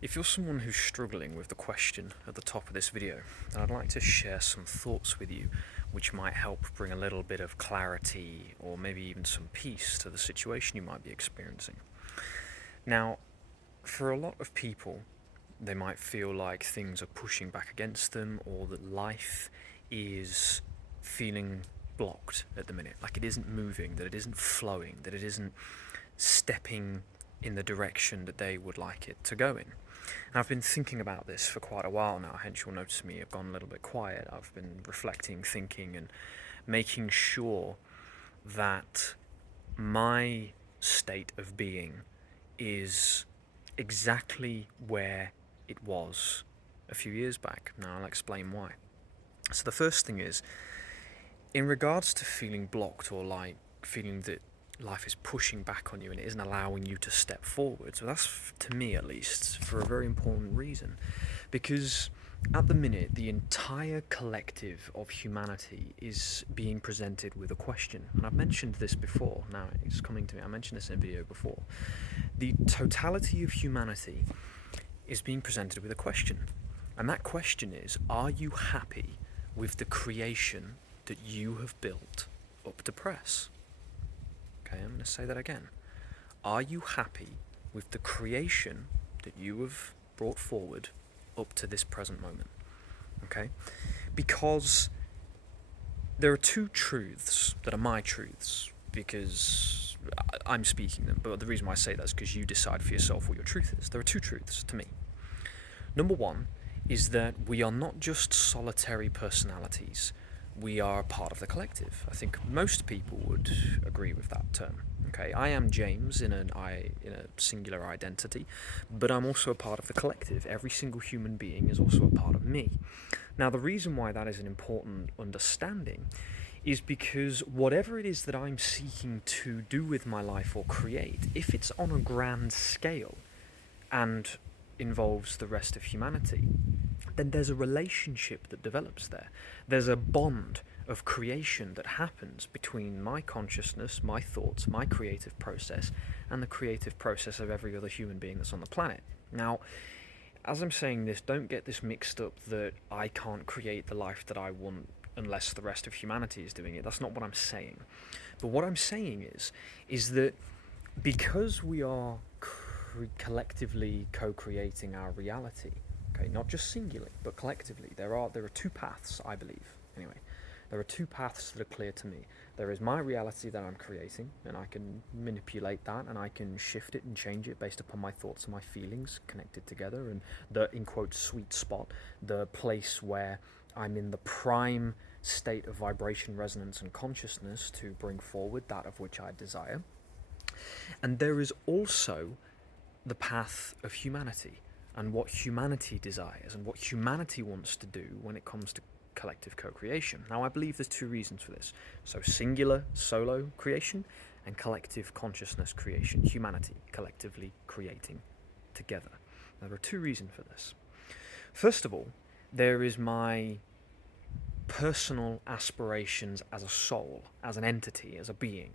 If you're someone who's struggling with the question at the top of this video, then I'd like to share some thoughts with you which might help bring a little bit of clarity or maybe even some peace to the situation you might be experiencing. Now, for a lot of people, they might feel like things are pushing back against them or that life is feeling blocked at the minute, like it isn't moving, that it isn't flowing, that it isn't stepping in the direction that they would like it to go in. And I've been thinking about this for quite a while now, hence you'll notice me, I've gone a little bit quiet. I've been reflecting, thinking, and making sure that my state of being is exactly where it was a few years back. Now I'll explain why. So the first thing is, in regards to feeling blocked or like feeling that life is pushing back on you and it isn't allowing you to step forward. So that's, to me at least, for a very important reason. Because at the minute, the entire collective of humanity is being presented with a question. And I've mentioned this before, now it's coming to me, I mentioned this in a video before. The totality of humanity is being presented with a question. And that question is, are you happy with the creation that you have built up to press? Okay, I'm going to say that again. Are you happy with the creation that you have brought forward up to this present moment? Okay? Because there are two truths that are my truths, because I'm speaking them, but the reason why I say that is because you decide for yourself what your truth is. There are two truths to me. Number one is that we are not just solitary personalities. We are part of the collective. I think most people would agree with that term. Okay, I am James in a singular identity, but I'm also a part of the collective. Every single human being is also a part of me. Now, the reason why that is an important understanding is because whatever it is that I'm seeking to do with my life or create, if it's on a grand scale and involves the rest of humanity, then there's a relationship that develops there. There's a bond of creation that happens between my consciousness, my thoughts, my creative process, and the creative process of every other human being that's on the planet. Now, as I'm saying this, don't get this mixed up that I can't create the life that I want unless the rest of humanity is doing it. That's not what I'm saying. But what I'm saying is that because we are collectively co-creating our reality, okay, not just singularly, but collectively, there are two paths, I believe, anyway. There are two paths that are clear to me. There is my reality that I'm creating, and I can manipulate that, and I can shift it and change it based upon my thoughts and my feelings connected together, and the, in quotes, sweet spot, the place where I'm in the prime state of vibration, resonance, and consciousness to bring forward that of which I desire. And there is also the path of humanity, and what humanity desires and what humanity wants to do when it comes to collective co-creation. Now, I believe there's two reasons for this. So singular, solo creation, and collective consciousness creation, humanity collectively creating together. Now, there are two reasons for this. First of all, there is my personal aspirations as a soul, as an entity, as a being.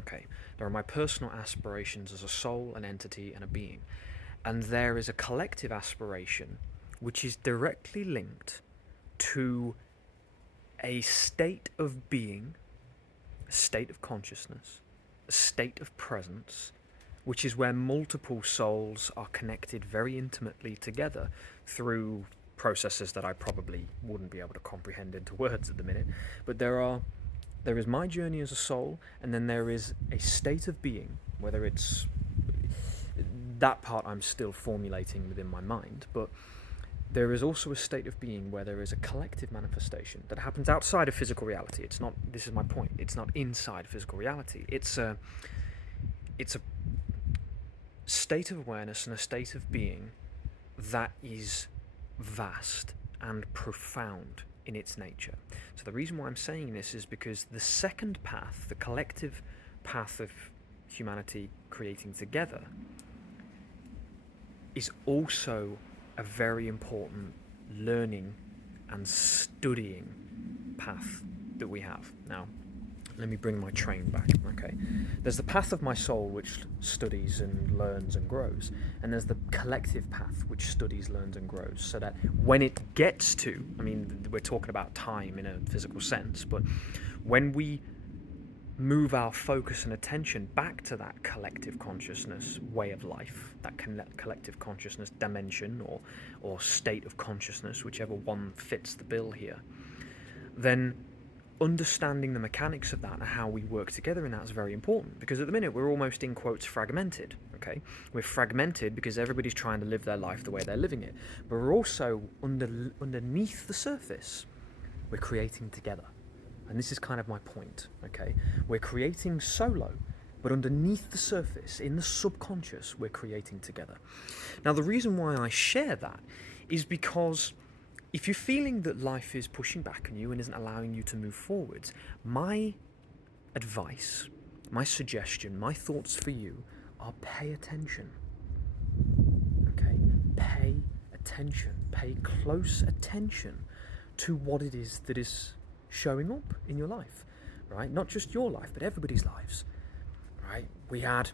Okay, there are my personal aspirations as a soul, an entity, and a being. And there is a collective aspiration which is directly linked to a state of being, a state of consciousness, a state of presence, which is where multiple souls are connected very intimately together through processes that I probably wouldn't be able to comprehend into words at the minute. But there is my journey as a soul, and then there is a state of being, whether it's that part I'm still formulating within my mind, but there is also a state of being where there is a collective manifestation that happens outside of physical reality. It's not, this is my point, it's not inside physical reality. It's a state of awareness and a state of being that is vast and profound in its nature. So the reason why I'm saying this is because the second path, the collective path of humanity creating together, is also a very important learning and studying path that we have. Now, let me bring my train back, okay? There's the path of my soul, which studies and learns and grows, and there's the collective path, which studies, learns and grows, so that when it gets to, I mean, we're talking about time in a physical sense, but when we move our focus and attention back to that collective consciousness way of life, that collective consciousness dimension or state of consciousness, whichever one fits the bill here, then understanding the mechanics of that and how we work together in that is very important, because at the minute we're almost, in quotes, fragmented. Okay, we're fragmented because everybody's trying to live their life the way they're living it, but we're also underneath the surface, we're creating together. And this is kind of my point, okay? We're creating solo, but underneath the surface, in the subconscious, we're creating together. Now, the reason why I share that is because if you're feeling that life is pushing back on you and isn't allowing you to move forwards, my advice, my suggestion, my thoughts for you are pay attention, okay? Pay attention, pay close attention to what it is that is showing up in your life, right? Not just your life, but everybody's lives, right? We had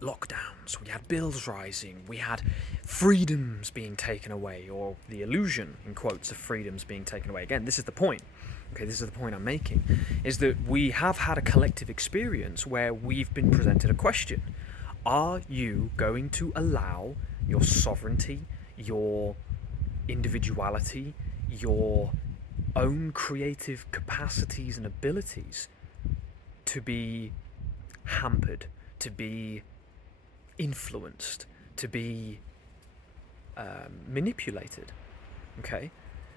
lockdowns, we had bills rising, we had freedoms being taken away, or the illusion, in quotes, of freedoms being taken away. Again, this is the point, okay? This is the point I'm making, is that we have had a collective experience where we've been presented a question. Are you going to allow your sovereignty, your individuality, your own creative capacities and abilities to be hampered, to be influenced, to be manipulated, okay?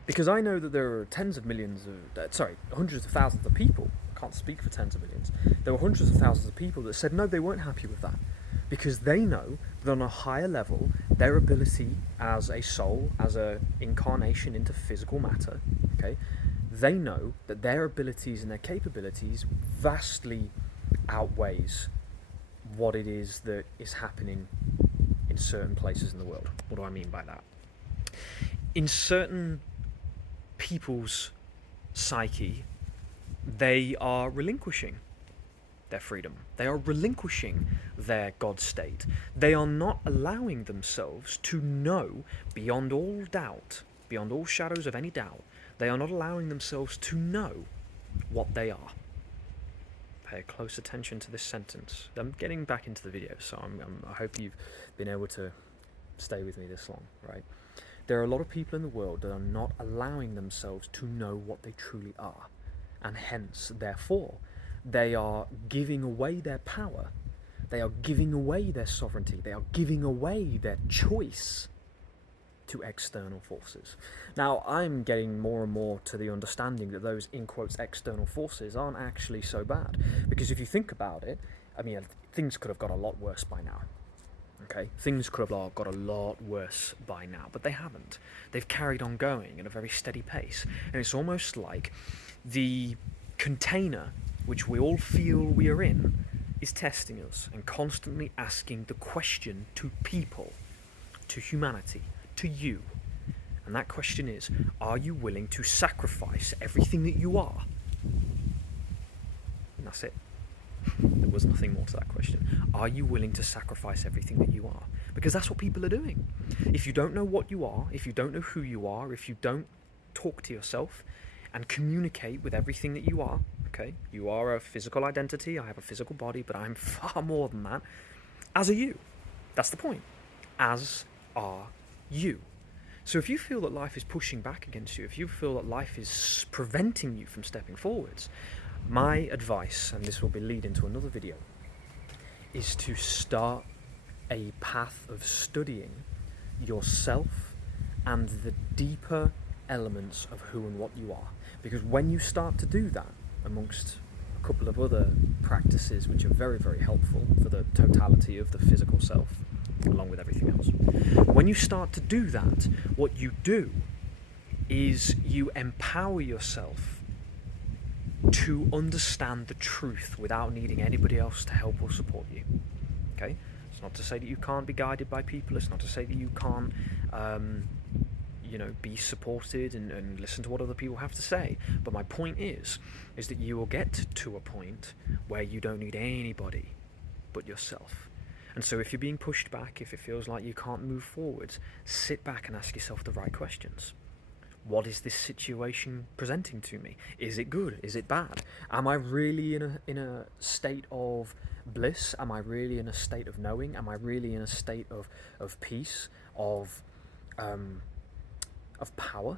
Because I know that there are hundreds of thousands of people, I can't speak for tens of millions, there were hundreds of thousands of people that said no, they weren't happy with that, because they know that on a higher level, their ability as a soul, as an incarnation into physical matter, okay, they know that their abilities and their capabilities vastly outweighs what it is that is happening in certain places in the world. What do I mean by that? In certain people's psyche, they are relinquishing their freedom. They are relinquishing their God state. They are not allowing themselves to know beyond all doubt, beyond all shadows of any doubt, they are not allowing themselves to know what they are. Pay close attention to this sentence. I'm getting back into the video, so I hope you've been able to stay with me this long, right? There are a lot of people in the world that are not allowing themselves to know what they truly are, and hence, therefore, they are giving away their power, they are giving away their sovereignty, they are giving away their choice to external forces. Now, I'm getting more and more to the understanding that those, in quotes, external forces aren't actually so bad. Because if you think about it, I mean, things could have got a lot worse by now. Okay? Things could have got a lot worse by now, but they haven't. They've carried on going at a very steady pace. And it's almost like the container which we all feel we are in is testing us and constantly asking the question to people, to humanity, to you. And that question is, are you willing to sacrifice everything that you are? And that's it. There was nothing more to that question. Are you willing to sacrifice everything that you are? Because that's what people are doing. If you don't know what you are, if you don't know who you are, if you don't talk to yourself and communicate with everything that you are, okay, you are a physical identity, I have a physical body, but I'm far more than that, as are you. That's the point. As are you. So if you feel that life is pushing back against you, if you feel that life is preventing you from stepping forwards, my advice, and this will be lead into another video, is to start a path of studying yourself and the deeper elements of who and what you are. Because when you start to do that, amongst a couple of other practices which are very, very helpful for the totality of the physical self, along with everything else, when you start to do that, what you do is you empower yourself to understand the truth without needing anybody else to help or support you. Okay? It's not to say that you can't be guided by people. It's not to say that you can't be supported and listen to what other people have to say. But my point is that you will get to a point where you don't need anybody but yourself. And so if you're being pushed back, if it feels like you can't move forwards, sit back and ask yourself the right questions. What is this situation presenting to me? Is it good? Is it bad? Am I really in a state of bliss? Am I really in a state of knowing? Am I really in a state of peace, of power?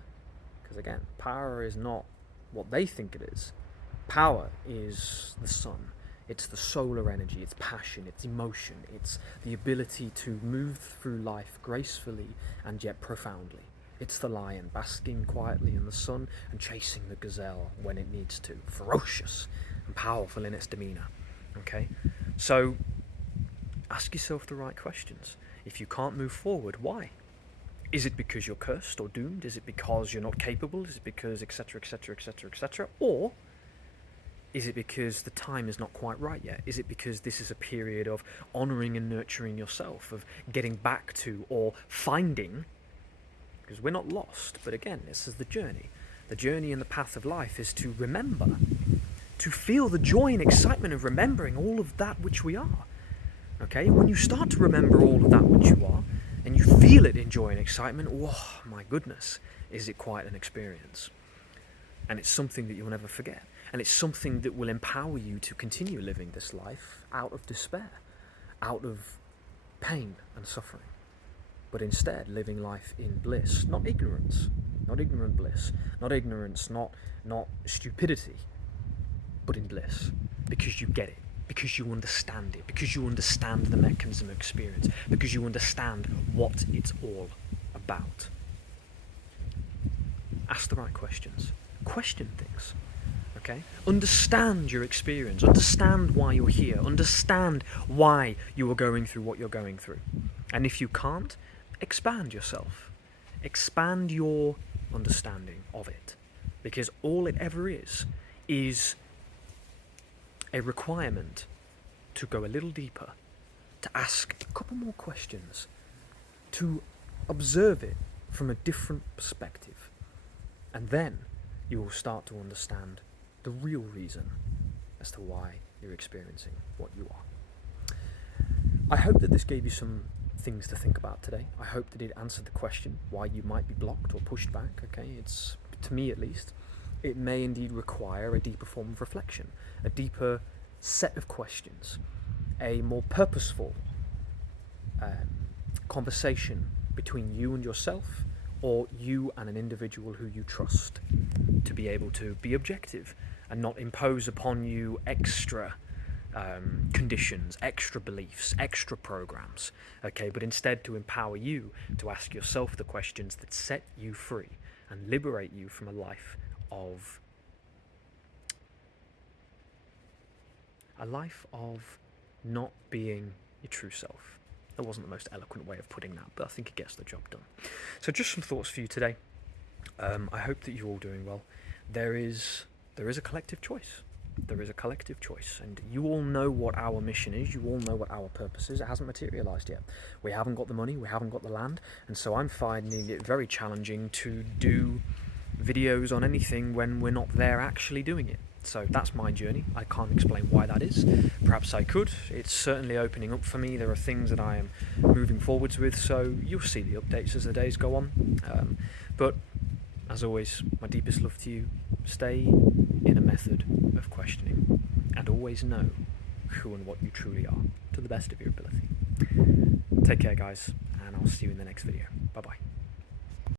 Because again, power is not what they think it is. Power is the sun. It's the solar energy, it's passion, it's emotion, it's the ability to move through life gracefully and yet profoundly. It's the lion basking quietly in the sun and chasing the gazelle when it needs to, ferocious and powerful in its demeanor. Okay? So ask yourself the right questions. If you can't move forward, why? Is it because you're cursed or doomed? Is it because you're not capable? Is it because etc, etc, etc, etc? Or is it because the time is not quite right yet? Is it because this is a period of honouring and nurturing yourself, of getting back to or finding? Because we're not lost, but again, this is the journey. The journey and the path of life is to remember, to feel the joy and excitement of remembering all of that which we are. Okay? When you start to remember all of that which you are, and you feel it in joy and excitement, oh my goodness, is it quite an experience. And it's something that you'll never forget. And it's something that will empower you to continue living this life out of despair, out of pain and suffering. But instead living life in bliss, not ignorance, not ignorant bliss, not ignorance, not stupidity, but in bliss, because you get it, because you understand it, because you understand the mechanism of experience, because you understand what it's all about. Ask the right questions, question things. Okay? Understand your experience, understand why you're here, understand why you are going through what you're going through. And if you can't, expand yourself. Expand your understanding of it. Because all it ever is a requirement to go a little deeper, to ask a couple more questions, to observe it from a different perspective. And then you will start to understand the real reason as to why you're experiencing what you are. I hope that this gave you some things to think about today. I hope that it answered the question why you might be blocked or pushed back. Okay, it's, to me at least, it may indeed require a deeper form of reflection, a deeper set of questions, a more purposeful conversation between you and yourself, or you and an individual who you trust, to be able to be objective and not impose upon you extra conditions, extra beliefs, extra programs, okay, but instead to empower you to ask yourself the questions that set you free and liberate you from a life of not being your true self. That wasn't the most eloquent way of putting that, but I think it gets the job done. So just some thoughts for you today. I hope that you're all doing well. There is a collective choice. There is a collective choice, and you all know what our mission is, you all know what our purpose is. It hasn't materialised yet. We haven't got the money, we haven't got the land, and so I'm finding it very challenging to do videos on anything when we're not there actually doing it. So that's my journey. I can't explain why that is. Perhaps I could. It's certainly opening up for me. There are things that I am moving forwards with, so you'll see the updates as the days go on. But as always, my deepest love to you. Stay in a method of questioning and always know who and what you truly are to the best of your ability. Take care, guys, and I'll see you in the next video. Bye-bye.